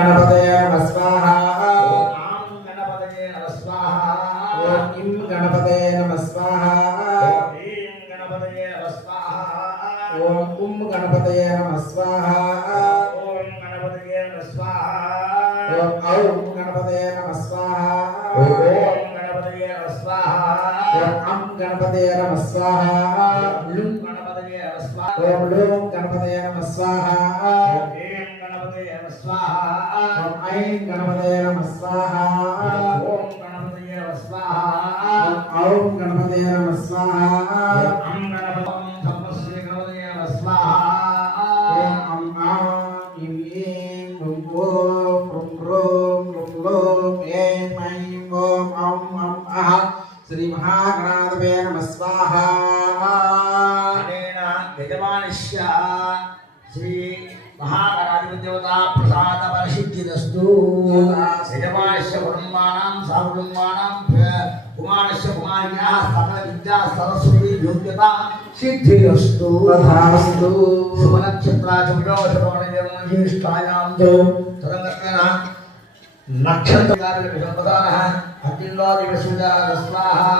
गणपतये नमः स्वाहा आं गणपतये नमः स्वाहा ओम इं गणपतये नमः स्वाहा ह्रीं गणपतये नमः स्वाहा ओम उं गणपतये नमः स्वाहा ओम गणपतये नमः स्वाहा ओम औं गणपतये नमः स्वाहा ओम गणपतये नमः स्वाहा ओम अं गणपतये नमः स्वाहा लुं गणपतये नमः स्वाहा ओम लूं गणपतये नमः स्वाहा ह्रीं गणपतये नमः स्वाहा ओम ऐं गणपतये नमः स्वाहा ओम गणपतये नमः स्वाहा ओम औं गणपतये नमः स्वाहा अं गणपतं धम्मस्य गणपतये नमः स्वाहा ओम अं आं इं ईं लुं ओम रुं रों लुं लों ऐं ऐं ओम औं अं अः श्री महागणाधिपतये नमः स्वाहा अनेन यजमानस्य श्री महागणाधिपतिदेवता प्रसाद परिसिद्धिरस्तु यजमानस्य कुटुम्बानां सहकुटुम्बानां कुमारस्य कुमार्याः सकल विद्या सरस्वती योग्यता सिद्धिरस्तु तथास्तु शुभनक्षत्राचुविडोषपणज्येष्ठायां तदङ्गत्वेन नक्षत्रकार्यविसम्पदानः अखिल्लादिवसुजाः स्वाहा